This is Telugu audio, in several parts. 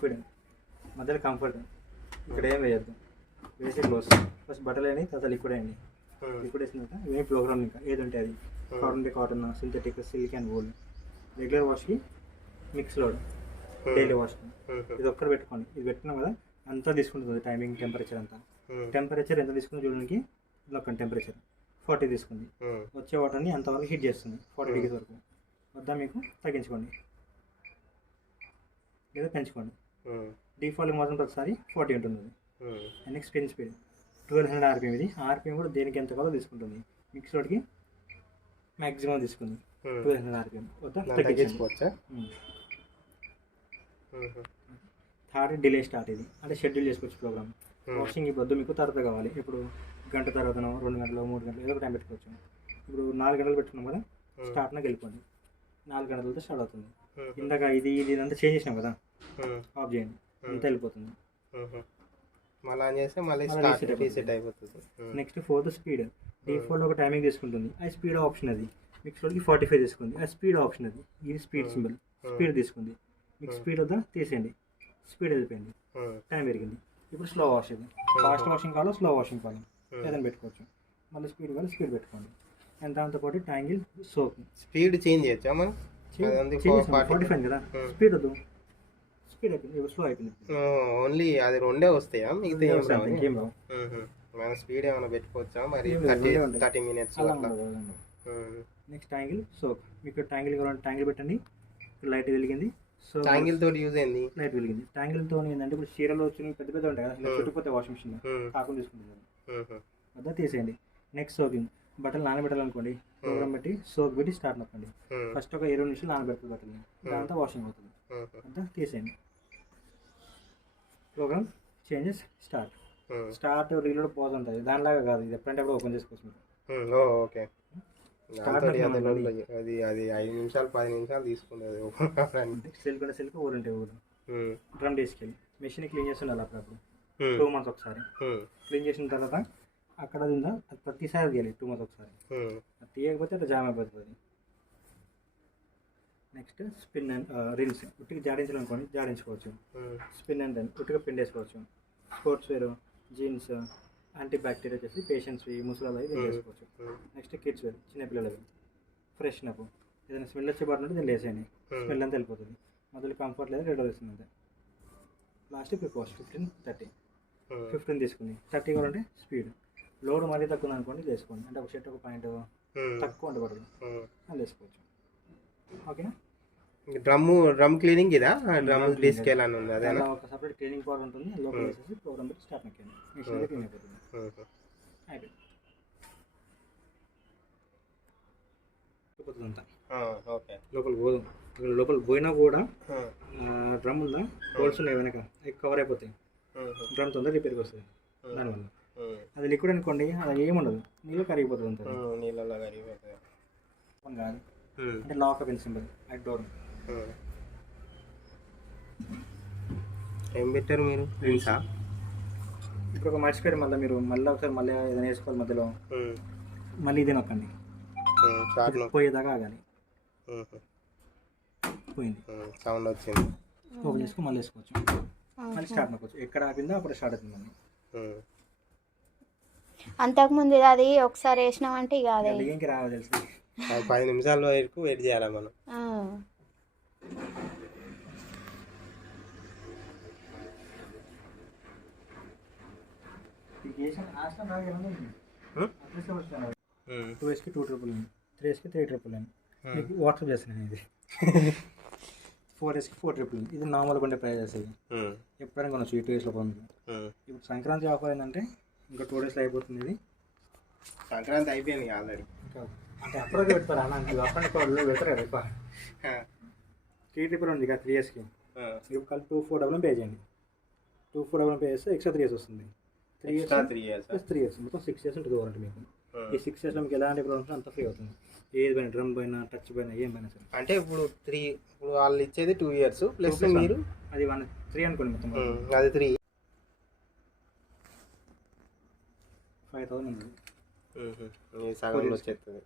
లిక్విడ్ మధ్యలో కంఫర్ట్, ఇక్కడ ఏం వేయద్దు, వేసి క్లోజ్. ఫస్ట్ బట్టలు వేయండి, తర్వాత లిక్విడ్ వేయండి. లిక్విడ్ వేసిన తర్వాత ఇవే ప్రోగ్రామ్ ఇంకా ఏది ఉంటే అది, కాటన్ అంటే cotton, synthetic, silk and wool. Regular వాష్కి, మిక్స్ లోడ్, డైలీ వాష్కి ఇది ఒక్కటి పెట్టుకోండి. ఇది పెట్టుకున్నాం కదా, అంతా తీసుకుంటుంది టైమింగ్, టెంపరేచర్ అంతా. టెంపరేచర్ ఎంత తీసుకుంది చూడడానికి, ఇది ఒక టెంపరేచర్ 40 తీసుకుంది. వచ్చే వాటర్ని అంతవరకు హీట్ చేస్తుంది 40 డిగ్రీస్ వరకు. వద్దా మీకు తగ్గించుకోండి లేదా పెంచుకోండి. డిఫాల్ట్ మాత్రం ప్రతిసారి 40 ఉంటుంది. Next spin speed 1200 RPM. ఇది ఆర్పిఎం కూడా దేనికి ఎంత కావాలో తీసుకుంటుంది. మిక్స్ రోడ్కి మ్యాక్సిమం తీసుకుంది 1200 ఆర్పిఎం. వద్దా తగ్గించుకోవచ్చా. Third delay start. ఇది అంటే షెడ్యూల్ చేసుకోవచ్చు ప్రోగ్రామ్. వాషింగ్ ఇప్పుడు వద్దు, మీకు తర్వాత కావాలి. ఇప్పుడు గంట తర్వాతనో 2 గంటలు 3 గంటలు ఏదో ఒక టైం పెట్టుకోవచ్చు. ఇప్పుడు 4 గంటలు పెట్టుకున్నాం కదా, స్టార్ట్లోకి వెళ్ళిపోండి. 4 గంటలతో స్టార్ట్ అవుతుంది. ఇందాక ఇది ఇదంతా చేంజ్ చేసినాం కదా, ఆఫ్ చేయండి, అంతా వెళ్ళిపోతుంది. Next fourth speed. డిఫాల్ట్ ఒక టైమింగ్ తీసుకుంటుంది. ఆ స్పీడ్ ఆప్షన్ అది. మిక్స్ రోడ్కి 45 తీసుకుంది. ఆ స్పీడ్ ఆప్షన్ అది. ఇది స్పీడ్ సింబల్, స్పీడ్ తీసుకుంది. మీకు స్పీడ్ వద్దా తీసేయండి, స్పీడ్ వెళ్ళిపోయింది, టైం పెరిగింది. ఇప్పుడు స్లో వాష్. ఇది ఫాస్ట్ వాషింగ్ కావాలో స్లో వాషింగ్ కావాలి ఏదైనా పెట్టుకోవచ్చు. మళ్ళీ స్పీడ్ కావాలి స్పీడ్ పెట్టుకోండి. అండ్ దాంతోపాటు ట్యాంగిల్ సోప్ స్పీడ్ చేంజ్ చేయొచ్చా మనం? 45 కదా, స్పీడ్ వద్దు, స్పీడ్ అయిపోయింది, స్లో అయిపోయింది. ఓన్లీ అది రెండే వస్తాయా? మిగతా ఏం రావు. మన స్పీడ్ ఏమైనా పెట్టుకోవచ్చా మరి? 30 మినిట్స్. Next tangle soap. మీకు ట్యాంగిల్ కావాలంటే ట్యాంగిల్ పెట్టండి. లైట్ వెలిగింది, సో ట్యాంగిల్ తోటి యూజ్ అయింది, లైట్ వెలిగింది. ట్యాంగిల్ తో ఏంటంటే ఇప్పుడు చీరలో వచ్చిన పెద్ద పెద్ద ఉంటాయి కదా, ఇలా చుట్టుపోతే వాషింగ్ మిషన్ కాకుండా తీసుకుంటున్నారు. వద్దా తీసేయండి. Next soaking. బట్టలు నానబెట్టాలనుకోండి, ప్రోగ్రామ్ బట్టి సోక్ పెట్టి స్టార్ట్ నొక్కండి. ఫస్ట్ ఒక 20 నిమిషాలు నానబెడుతుంది బట్టలు, దాంతో వాషింగ్ అవుతుంది. అంతా తీసేయండి. Program changes start. Start reload pause ఉంటుంది, దానిలాగా కాదు. ఇది ఎప్పుడంటే అప్పుడు ఓపెన్ చేసుకోవచ్చు. ఓకే, అది 5 నిమిషాలు 10 నిమిషాలు తీసుకునేది. సెల్క్ అంటే సెల్క్, ఊరంటే ఊరు. డ్రమ్ తీసుకెళ్ళి మెషిన్ క్లీన్ చేస్తుండాలి అప్పుడప్పుడు. 2 months ఒకసారి క్లీన్ చేసిన తర్వాత అక్కడ ఉందా అది ప్రతిసారి తీయాలి. 2 months ఒకసారి. అది తీయకపోతే అట్లా జామ్ అయిపోతుంది. Next spin and rinse. ఉట్టిగా జాడించాలనుకోండి జాడించుకోవచ్చు. స్పిన్ అండ్ రన్ ఉట్టిగా పిండేసుకోవచ్చు. Sports wear, jeans, anti bacteria వచ్చేసి పేషెంట్స్వి, ముసలాలు అవి వేసుకోవచ్చు. నెక్స్ట్ కిడ్స్ వేర్, చిన్నపిల్లలవి. ఫ్రెష్ నప్పు ఏదైనా స్మెల్ వచ్చే బాటిల్ ఉంటే దీన్ని వేసేయండి, స్మెల్ అంతా వెళ్ళిపోతుంది. మొదలు కంఫర్ట్ లేదా రెడీ వేస్తుంది అంతే. లాస్ట్ ప్రిపోస్ట్ 15 తీసుకుంది. 30 కావాలంటే స్పీడ్. లోడ్ మరీ తక్కువ అనుకోండి వేసుకోండి. అంటే ఒక షర్ట్ ఒక పాయింట్ తక్కువ ఉండకూడదు, అది వేసుకోవచ్చు. ఓకేనా. డ్రమ్ క్లీనింగ్ ఇదా, డ్రమ్ తీసుకెళ్ళాలని ఉంది. అదే ఒక సపరేట్ క్లీనింగ్ పవర్ ఉంటుంది, లోపల వేసేసి ప్రోగ్రామ్ పెట్టి స్టార్ట్ నొక్కండి, మిషన్ క్లీన్ అయిపోతుంది. అయిపోతుంది అంతా. ఓకే, లోపల పోదు. లోపల పోయినా కూడా డ్రమ్ ఉందా, హోల్స్ ఉన్నాయి వెనక, అవి కవర్ అయిపోతాయి. డ్రమ్ తొందర రిపేర్కి వస్తుంది దానివల్ల. అది లిక్విడ్ అనుకోండి, అది ఏముండదు, నీళ్ళు కరిగిపోతుంది అంతా. నీళ్ళలో కరిగిపోతుంది కాదు. అంటే lock up symbol at door. ఏం పెట్టారు మీరు? ఇప్పుడు ఒక మర్చిపోయారు, మళ్ళీ మీరు మళ్ళీ ఒకసారి మళ్ళీ ఏదైనా వేసుకోవాలి మధ్యలో, మళ్ళీ ఇది నొక్కండి, పోయేదాకా ఆగాలి. పోయింది, సౌండ్ వచ్చింది. ఓపెన్ చేసుకుని మళ్ళీ వేసుకోవచ్చు, మళ్ళీ స్టార్ట్ నొక్కొచ్చు. ఎక్కడ ఆగిందో అప్పుడు స్టార్ట్ అవుతుంది మళ్ళీ. అంతకుముందు అది ఒకసారి వేసినామంటే ఇక అదే ఇంక రావాలి తెలుసు. 10 నిమిషాల వరకు వెయిట్ చేయాలి మనం. టూ డేస్కి 2,999, 3 డేస్కి 3,999. మీకు వాట్సాప్ చేస్తున్నాను. ఇది 4 డేస్కి 4,999. ఇది నార్మల్గా ఉండే ప్రైజెస్. ఇది ఎప్పుడైనా కొనవచ్చు ఈ 2 డేస్లో పొందు. ఇప్పుడు సంక్రాంతి ఆఫర్ ఏంటంటే ఇంకా 2 డేస్లో అయిపోతుంది. ఇది సంక్రాంతి అయిపోయింది ఆల్రెడీ. అంటే అప్పటికే పెడతారు అన్న, అప్పటికి పెడతారు కదా. ఎక్కువ 3,999 ఉంది ఇక 3 ఇయర్స్కి. ఇప్పుడు కలిపి 2,499 పే చేయండి. 2,499 పే చేస్తే ఎక్స్ట్రా 3 ఇయర్స్ వస్తుంది. 3 ఇయర్స్ మొత్తం 6 ఇయర్స్ ఉంటుంది వారంటీ మీకు. ఈ 6 ఇయర్స్లో మీకు ఎలాంటి ప్రాబ్లమ్స్ అంతా ఫ్రీ అవుతుంది. ఏది పైన డ్రమ్ పైన, టచ్ పైన, ఏం పైన సరే. అంటే ఇప్పుడు వాళ్ళు ఇచ్చేది 2 ఇయర్స్ ప్లస్ మీరు అది 3 అనుకోండి మొత్తం. అది 3 5,000 ఉంది. సగంలో వచ్చేస్తుంది.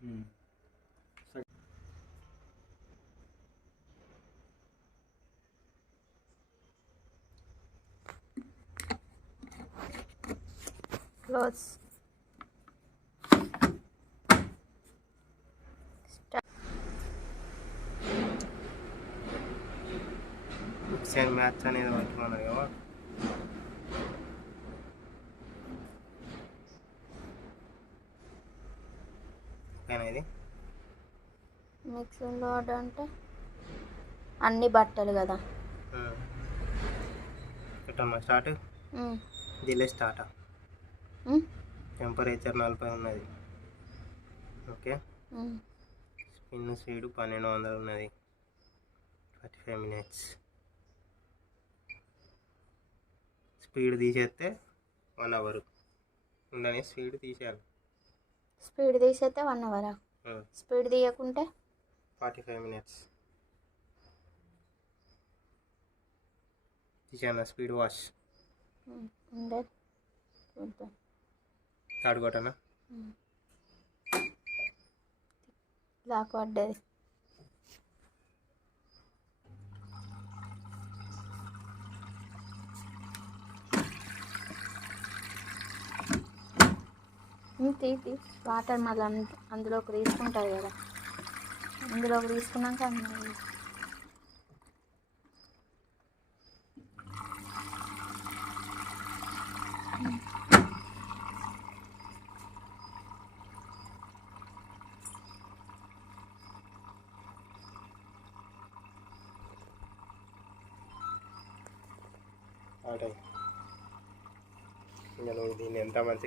క్లోజ్. మిక్స్ అండ్ మ్యాచ్ అనేది పట్టుకున్నది కదా. ఇది మిక్సింగ్ లోడ్ అంటే అన్ని బట్టలు కదా. పెట్టమ్మా స్టార్ట్. Delay start. టెంపరేచర్ 40 ఉన్నది. ఓకే. స్పిన్ స్పీడ్ 1200 ఉన్నది. 45 మినిట్స్. స్పీడ్ తీసేస్తే 1 అవర్ ఉండని. స్పీడ్ తీసేయాలి. స్పీడ్ తీసేస్తే 1 అవరా? స్పీడ్ తీయకుంటే 45 మినిట్స్. తీసేయాలి. స్పీడ్ వాష్ స్టార్ట్ కొట్టనా? లాక్ పడ్డది. తీ వాటర్ మళ్ళీ అందులోకి తీసుకుంటుంది కదా. అందులోకి తీసుకున్నాక ఇంకా నువ్వు దీన్ని ఎంత మంచి